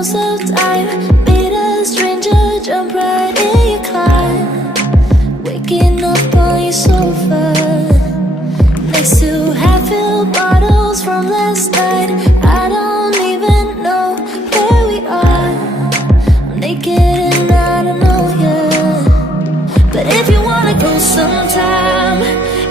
most of the time. Meet a stranger, jump right in your car, waking up on your sofa next to half-filled bottles from last night. I don't even know where we are. I'm naked and I don't know you. But if you wanna go sometime,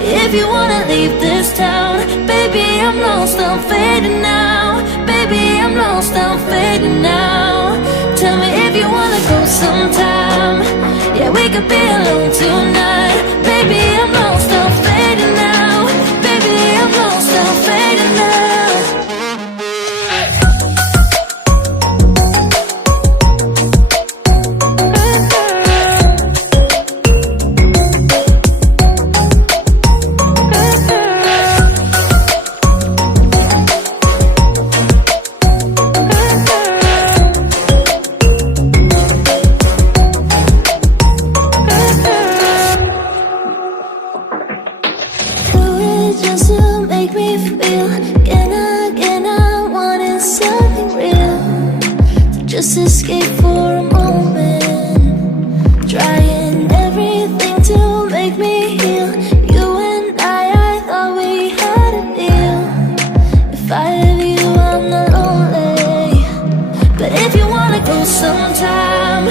if you wanna leave this town, baby, I'm lost, I'm fading now. Baby, I'm lost, I'm fading now. Tell me if you wanna go sometime. Yeah, we could be alone tonight. Baby, I'm lost, I'm fading now. Baby, I'm lost, I'm fading now. Just to make me feel again, I wanted something real to just escape for a moment, trying everything to make me heal. You and I thought we had a deal. If I have you, I'm not lonely. But if you wanna go sometime,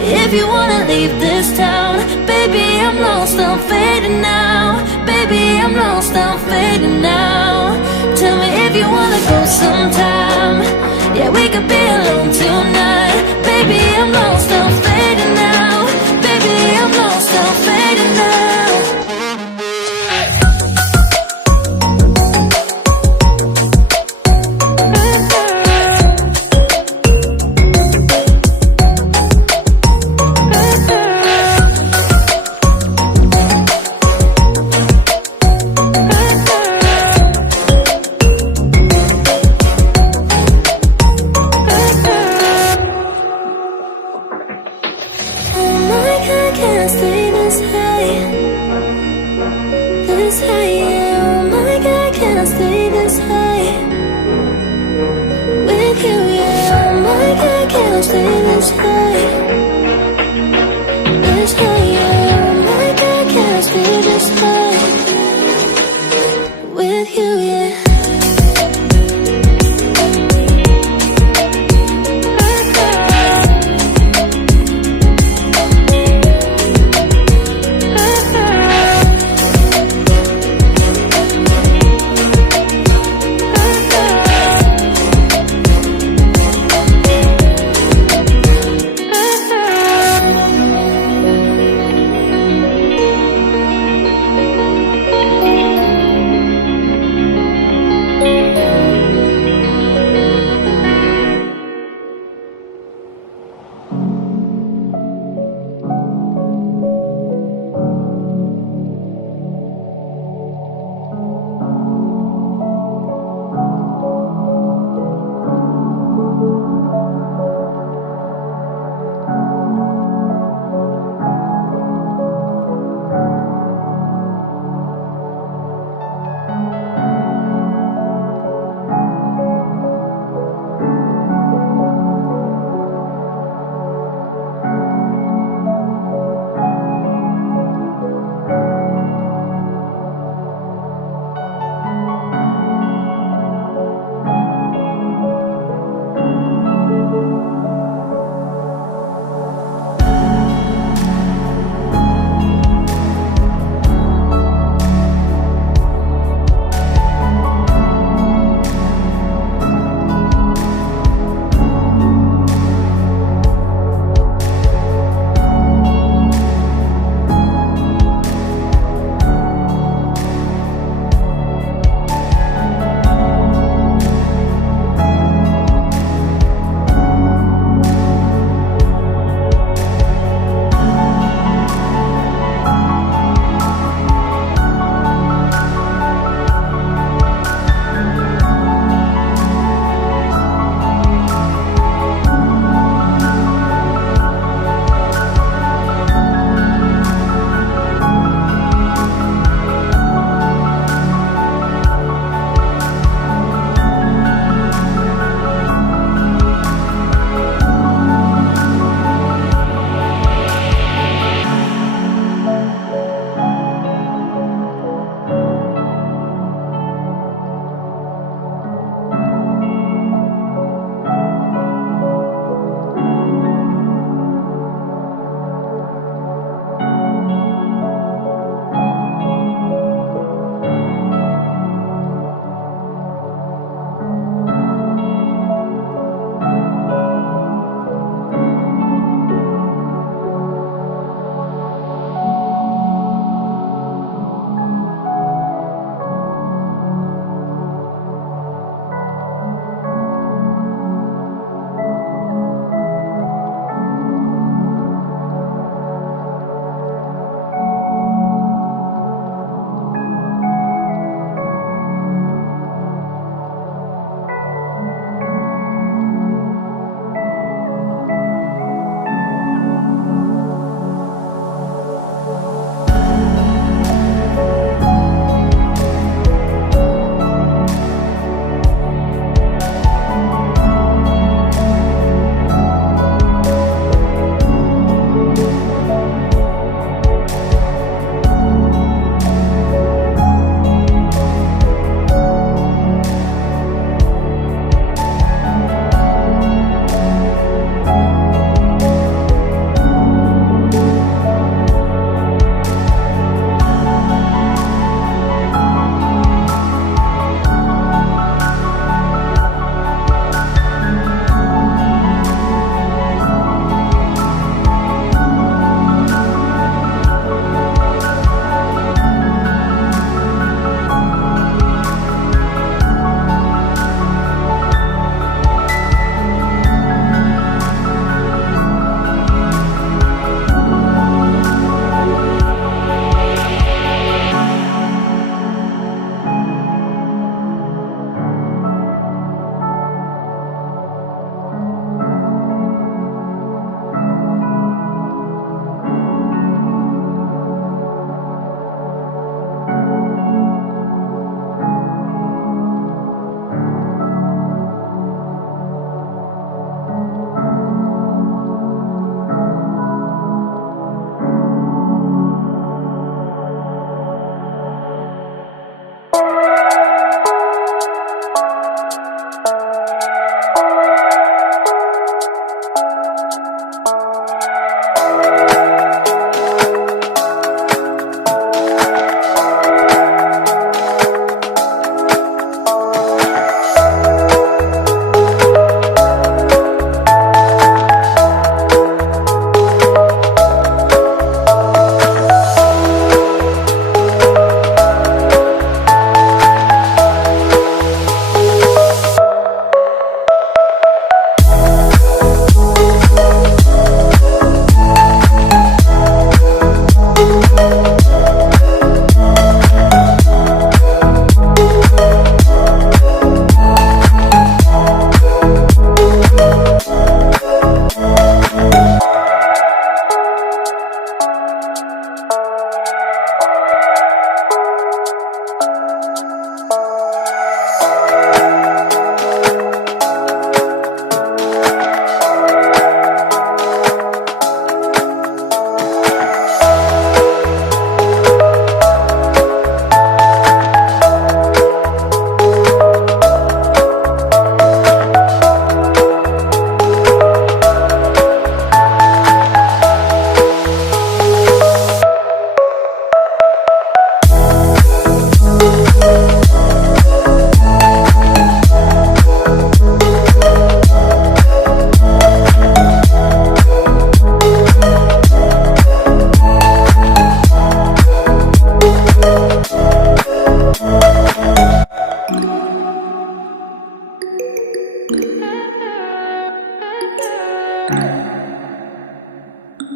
if you wanna leave this town, baby, I'm lost, I'm fading now. Baby, I'm lost, I'm fading now. Tell me if you wanna go sometime. Yeah, we could be alone tonight. Baby, I'm lost, I'm fading now. Baby, I'm lost, I'm fading now.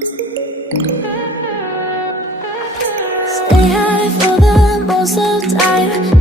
Stay high for the most of time.